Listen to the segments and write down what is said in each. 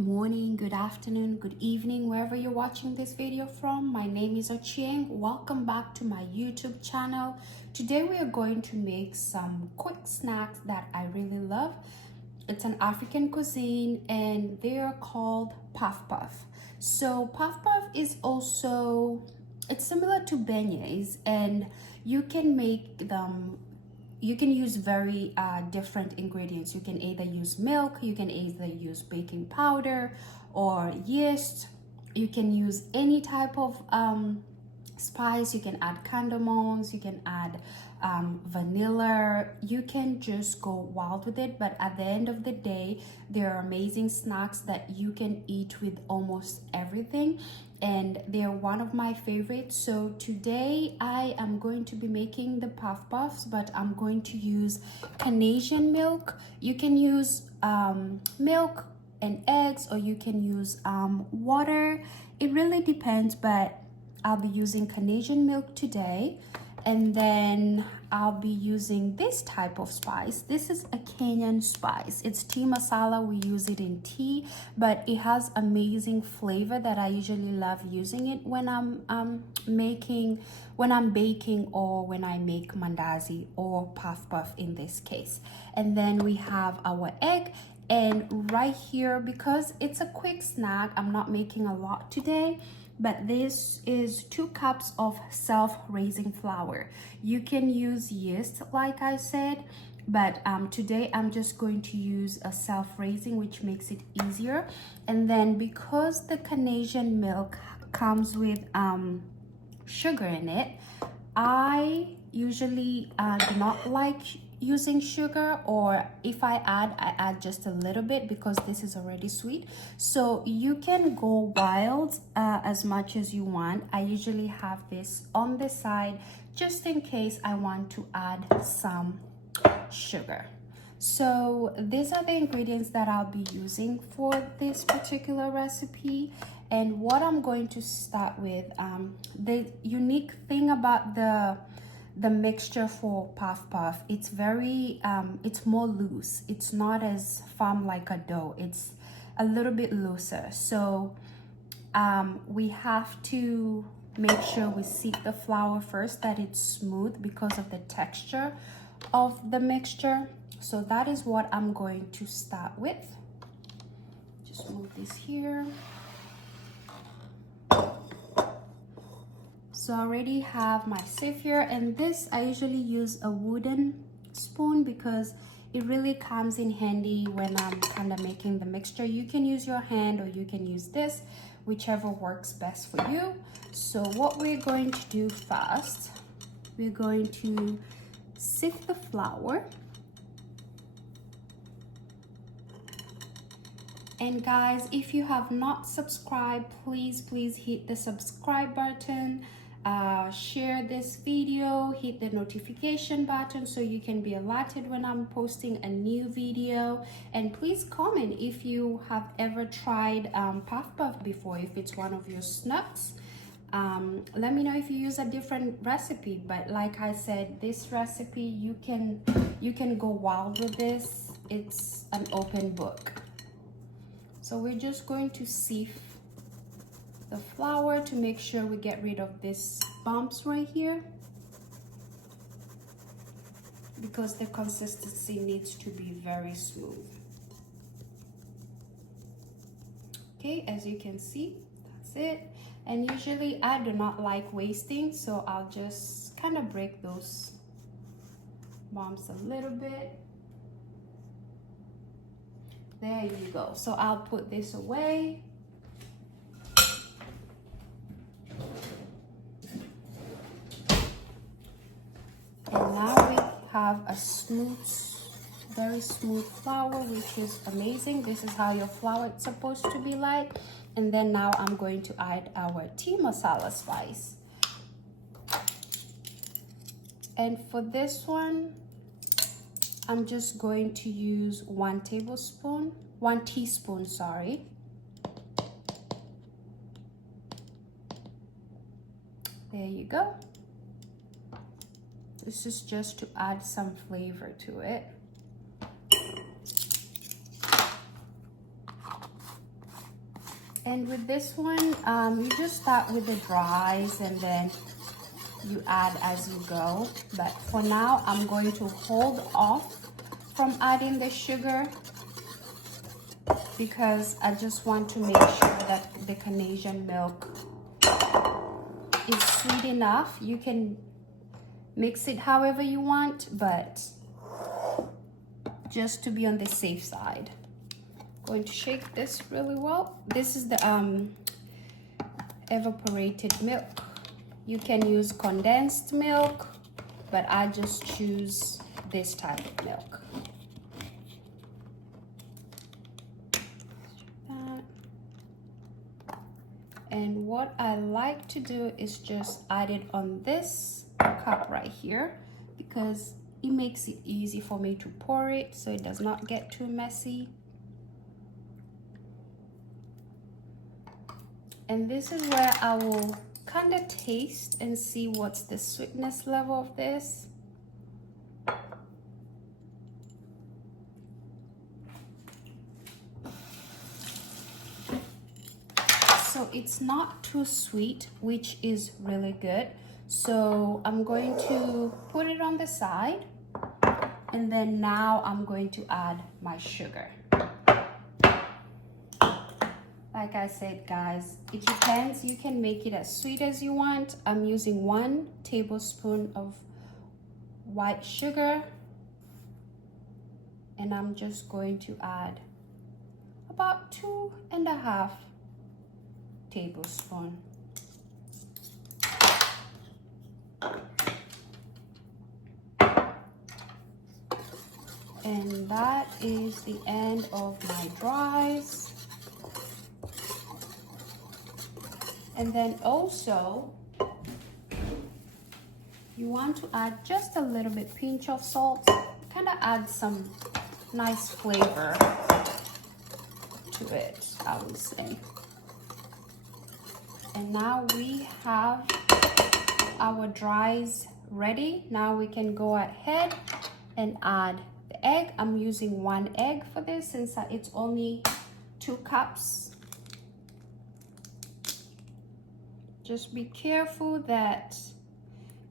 morning, good afternoon, good evening, wherever you're watching this video from. My name is Ochieng. Welcome back to my YouTube channel. Today we are going to make some quick snacks that I really love. It's an African cuisine and they are called puff puff. So puff puff is also, it's similar to beignets, and you can make them. You can use very different ingredients. You can either use milk, you can either use baking powder or yeast. You can use any type of spice. You can add cardamoms, you can add vanilla. You can just go wild with it, but at the end of the day, there are amazing snacks that you can eat with almost everything, and they're one of my favorites. So today I am going to be making the puff puffs, but I'm going to use Canadian milk. You can use milk and eggs, or you can use water. It really depends, but I'll be using Canadian milk today. And then I'll be using this type of spice. This is a Kenyan spice. It's tea masala. We use it in tea, but it has amazing flavor that I usually love using it when I'm baking, or when I make mandazi or puff puff in this case. And then we have our egg. And right here, because it's a quick snack, I'm not making a lot today, but this is 2 cups of self-raising flour. You can use yeast, like I said, but today I'm just going to use a self-raising, which makes it easier. And then because the Canadian milk comes with sugar in it, I usually do not like using sugar, or if I add just a little bit because this is already sweet. So you can go wild as much as you want. I usually have this on the side just in case I want to add some sugar. So these are the ingredients that I'll be using for this particular recipe. And what I'm going to start with, the unique thing about the mixture for puff puff, it's very it's more loose. It's not as firm like a dough. It's a little bit looser. So we have to make sure we sieve the flour first, that it's smooth because of the texture of the mixture. So that is what I'm going to start with. Just move this here. So I already have my sieve here, and this I usually use a wooden spoon because it really comes in handy when I'm kind of making the mixture. You can use your hand or you can use this, whichever works best for you. So what we're going to do first, we're going to sift the flour. And guys, if you have not subscribed, please hit the subscribe button. Share this video, hit the notification button so you can be alerted when I'm posting a new video. And please comment if you have ever tried puff puff before, if it's one of your snacks. Let me know if you use a different recipe, but like I said, this recipe, you can go wild with this. It's an open book. So we're just going to sieve the flour to make sure we get rid of these bumps right here, because the consistency needs to be very smooth. Okay, as you can see, that's it. And usually I do not like wasting, so I'll just kind of break those bumps a little bit. There you go. So I'll put this away. And now we have a smooth, very smooth flour, which is amazing. This is how your flour is supposed to be like. And then now I'm going to add our tea masala spice. And for this one, I'm just going to use 1 teaspoon, sorry. There you go. This is just to add some flavor to it. And with this one, you just start with the dries and then you add as you go. But for now, I'm going to hold off from adding the sugar because I just want to make sure that the Canadian milk is sweet enough. You can mix it however you want, but just to be on the safe side. Going to shake this really well. This is the evaporated milk. You can use condensed milk, but I just choose this type of milk. And what I like to do is just add it on this cup right here because it makes it easy for me to pour it so it does not get too messy. And this is where I will kind of taste and see what's the sweetness level of this. So it's not too sweet, which is really good. So I'm going to put it on the side, and then now I'm going to add my sugar. Like I said, guys, it depends. You can make it as sweet as you want. I'm using 1 tablespoon of white sugar, and I'm just going to add about 2.5 tablespoons. And that is the end of my dries. And then also, you want to add just a little bit pinch of salt, kind of add some nice flavor to it, I would say. And now we have our dries ready. Now we can go ahead and add the egg. I'm using 1 egg for this since it's only 2 cups. Just be careful that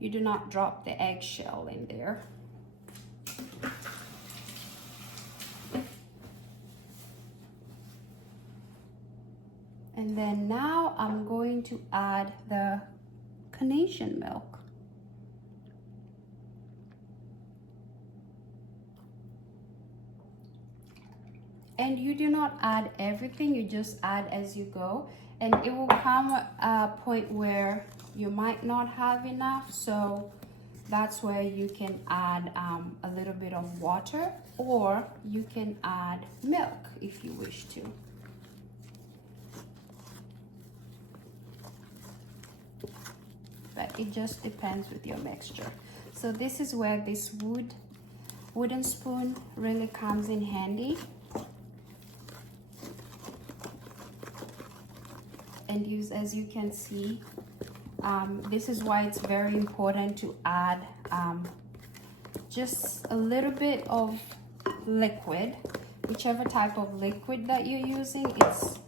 you do not drop the eggshell in there. And then now I'm going to add the Canadian milk. And you do not add everything, you just add as you go. And it will come a point where you might not have enough, so that's where you can add a little bit of water, or you can add milk if you wish to. But it just depends with your mixture. So this is where this wooden spoon really comes in handy. And use, as you can see, this is why it's very important to add just a little bit of liquid, whichever type of liquid that you're using. It's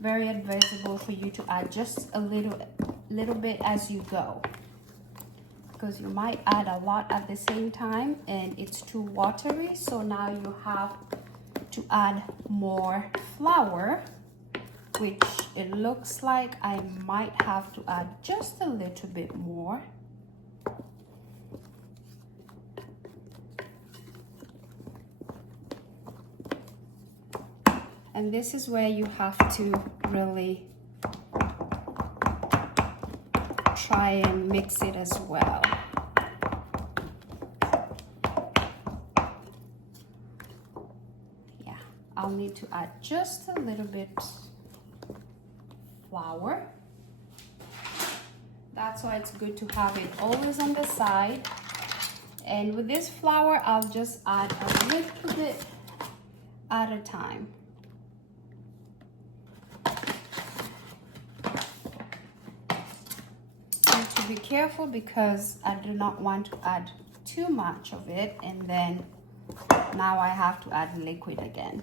very advisable for you to add just a little bit as you go, because you might add a lot at the same time and it's too watery. So now you have to add more flour, which it looks like I might have to add just a little bit more. And this is where you have to really try and mix it as well. Yeah, I'll need to add just a little bit flour. That's why it's good to have it always on the side. And with this flour, I'll just add a little bit at a time. And to be careful, because I do not want to add too much of it, and then now I have to add liquid again.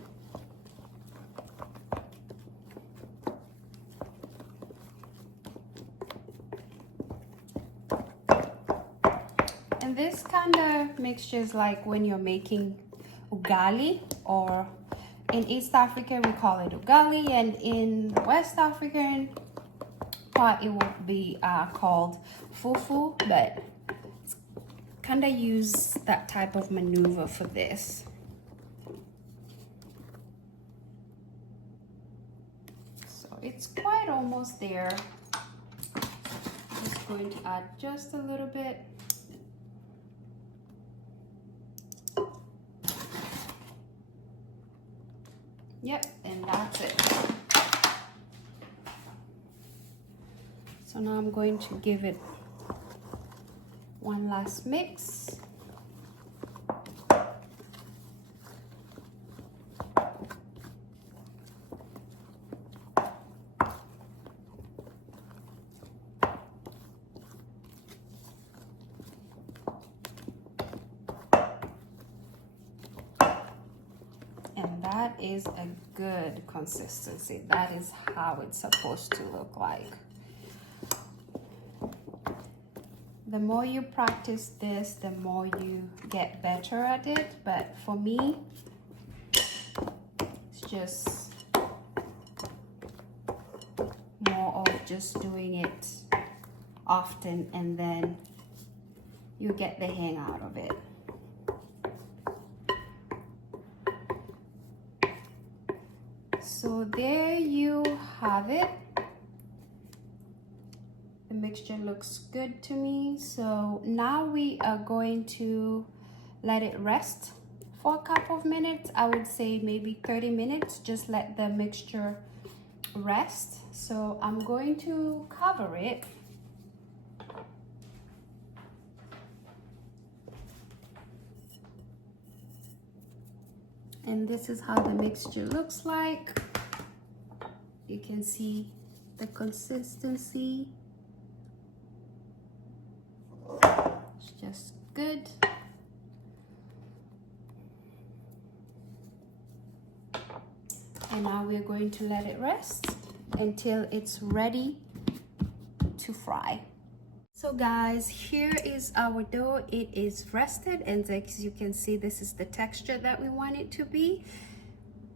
And this kind of mixture is like when you're making ugali, or in East Africa we call it ugali, and in the West African part it will be called fufu, but kind of use that type of maneuver for this. So it's quite almost there. Just going to add just a little bit. Yep, and that's it. So now I'm going to give it one last mix. And that is a good consistency. That is how it's supposed to look like. The more you practice this, the more you get better at it. But for me, it's just more of just doing it often, and then you get the hang out of it. So there you have it. The mixture looks good to me. So now we are going to let it rest for a couple of minutes. I would say maybe 30 minutes. Just let the mixture rest. So I'm going to cover it. And this is how the mixture looks like. You can see the consistency. It's just good. And now we're going to let it rest until it's ready to fry. So guys, here is our dough. It is rested, and as you can see, this is the texture that we want it to be.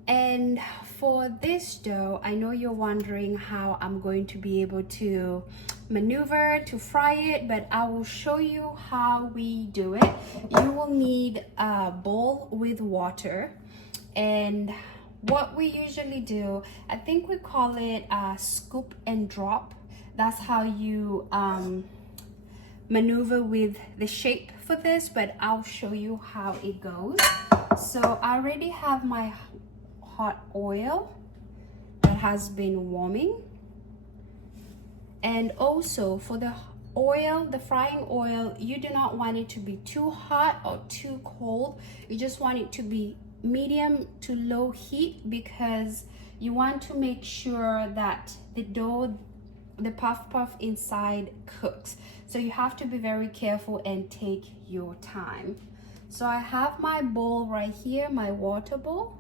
And for this dough, I know you're wondering how I'm going to be able to maneuver to fry it, but I will show you how we do it. You will need a bowl with water, and what we usually do, I think we call it a scoop and drop. That's how you maneuver with the shape for this, but I'll show you how it goes. So I already have my hot oil that has been warming, and also for the oil, the frying oil, you do not want it to be too hot or too cold. You just want it to be medium to low heat, because you want to make sure that the dough, the puff inside cooks. So you have to be very careful and take your time. So I have my bowl right here, my water bowl.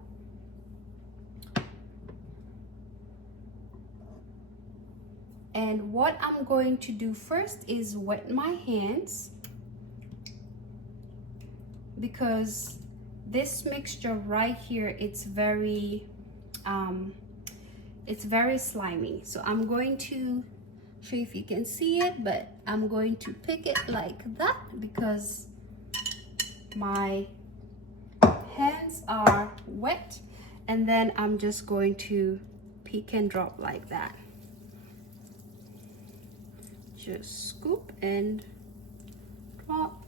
And what I'm going to do first is wet my hands, because this mixture right here, it's very slimy. So I'm going to show you if you can see it, but I'm going to pick it like that because my hands are wet, and then I'm just going to pick and drop like that. Just scoop and drop.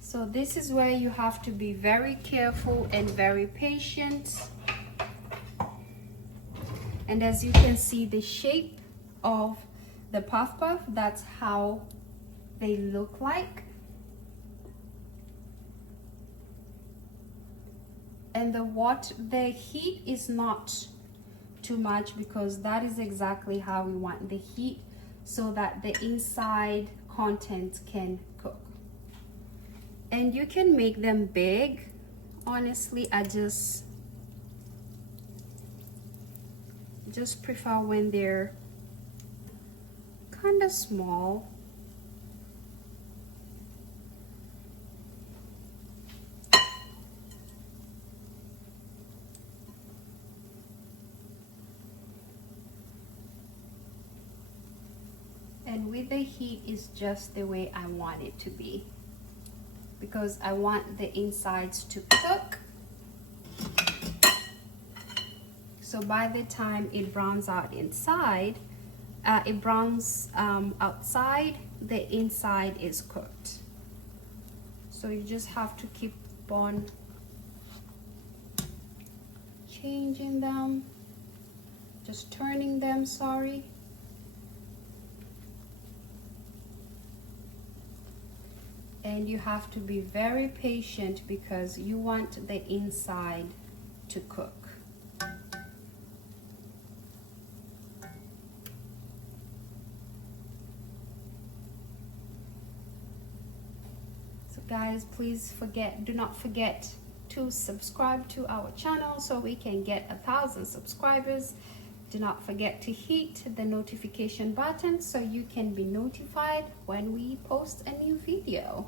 So this is where you have to be very careful and very patient. And as you can see, the shape of the puff, that's how they look like. And the heat is not too much, because that is exactly how we want the heat, so that the inside content can cook. And you can make them big. Honestly, I just prefer when they're kind of small. and with the heat is just the way I want it to be, because I want the insides to cook. So by the time it browns out inside, it browns outside, the inside is cooked. So you just have to keep on changing them, just turning them, sorry. And you have to be very patient because you want the inside to cook. So guys, please do not forget to subscribe to our channel so we can get 1,000 subscribers. Do not forget to hit the notification button so you can be notified when we post a new video.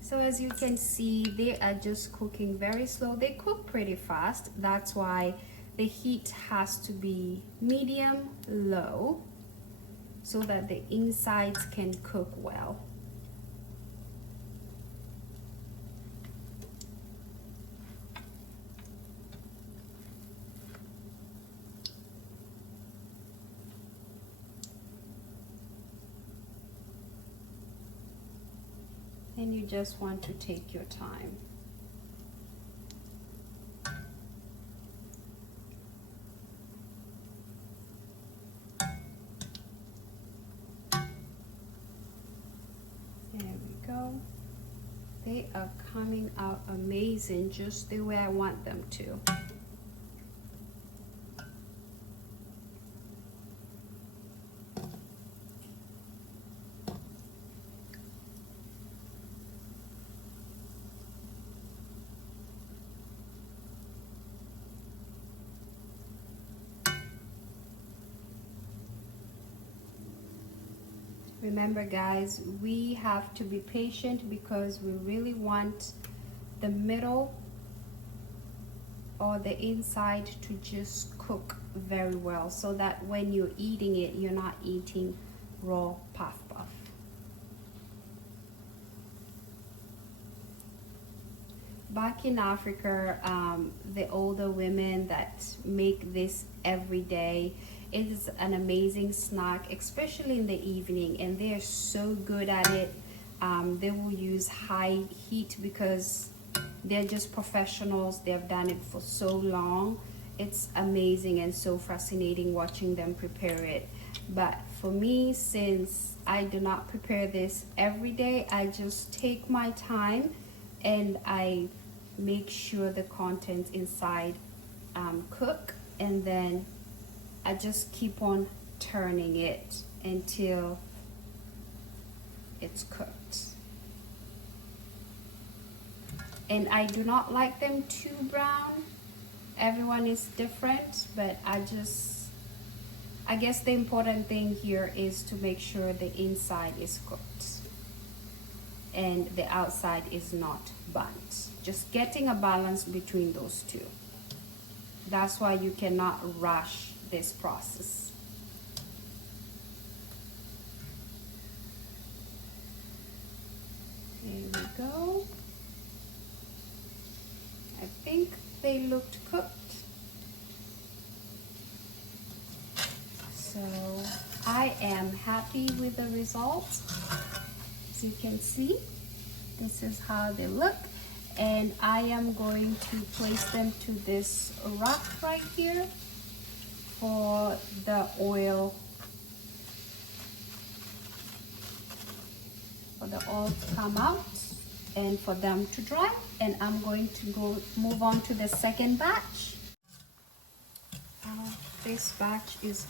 So as you can see, they are just cooking very slow. They cook pretty fast. That's why the heat has to be medium low so that the insides can cook well. And you just want to take your time. There we go. They are coming out amazing, just the way I want them to. Remember guys, we have to be patient because we really want the middle or the inside to just cook very well so that when you're eating it, you're not eating raw puff puff. Back in Africa, the older women that make this every day, it is an amazing snack, especially in the evening, and they are so good at it. They will use high heat because they're just professionals. They've done it for so long. It's amazing and so fascinating watching them prepare it. But for me, since I do not prepare this every day, I just take my time and I make sure the contents inside cook, and then I just keep on turning it until it's cooked. And I do not like them too brown. Everyone is different, but I guess the important thing here is to make sure the inside is cooked and the outside is not burnt. Just getting a balance between those two. That's why you cannot rush this process. There we go. I think they looked cooked. So I am happy with the results. As you can see, this is how they look. And I am going to place them to this rack right here for the oil, to come out and for them to dry. And I'm going to move on to the second batch. This batch is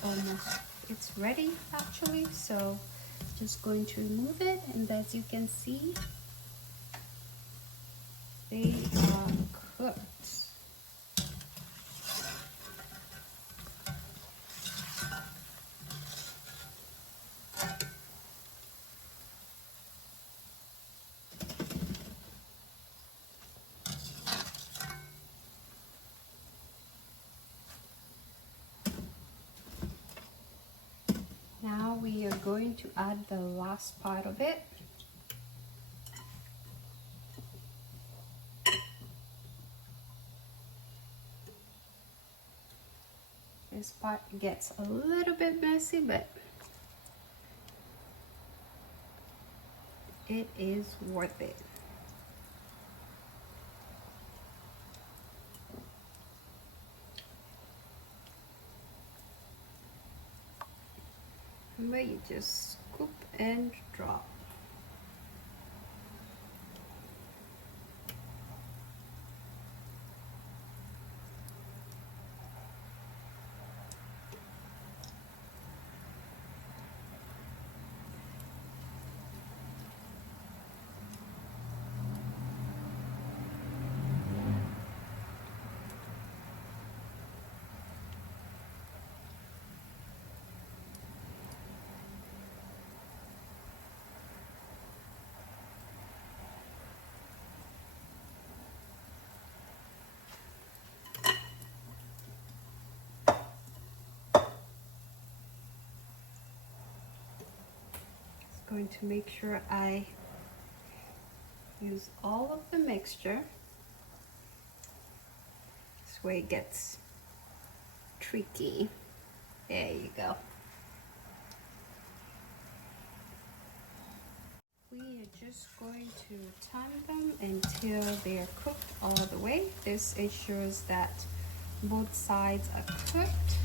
it's ready actually, so just going to remove it, and as you can see, they are cooked. Now we are going to add the last part of it. This part gets a little bit messy, but it is worth it. Remember, you just scoop and drop. Going to make sure I use all of the mixture. This way it gets tricky. There you go. We are just going to turn them until they're cooked all the way. This ensures that both sides are cooked.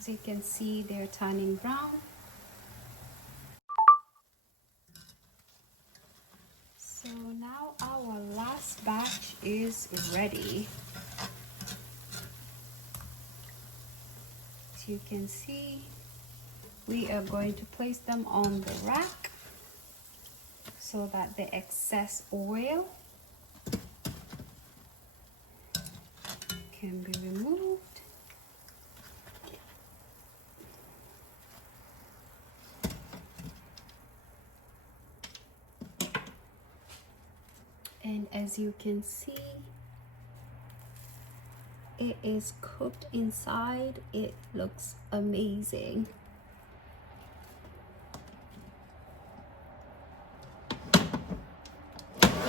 As you can see, they're turning brown. So now our last batch is ready. As you can see, we are going to place them on the rack so that the excess oil can be removed. And as you can see, it is cooked inside. It looks amazing.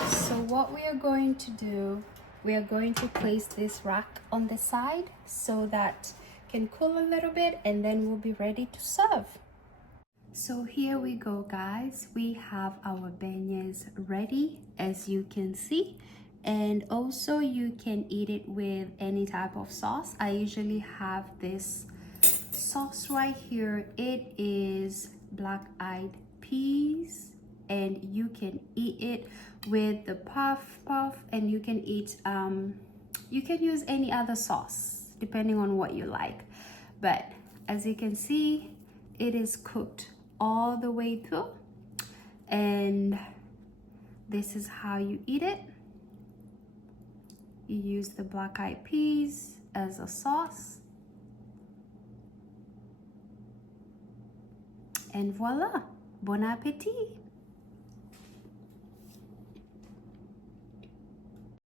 So what we are going to do, we are going to place this rack on the side so that it can cool a little bit, and then we'll be ready to serve. So here we go, guys. We have our beignets ready, as you can see, and also you can eat it with any type of sauce. I usually have this sauce right here. It is black-eyed peas, and you can eat it with the puff, and you can eat you can use any other sauce depending on what you like. But as you can see, it is cooked all the way through, and this is how you eat it. You use the black-eyed peas as a sauce, and voila, bon appetit.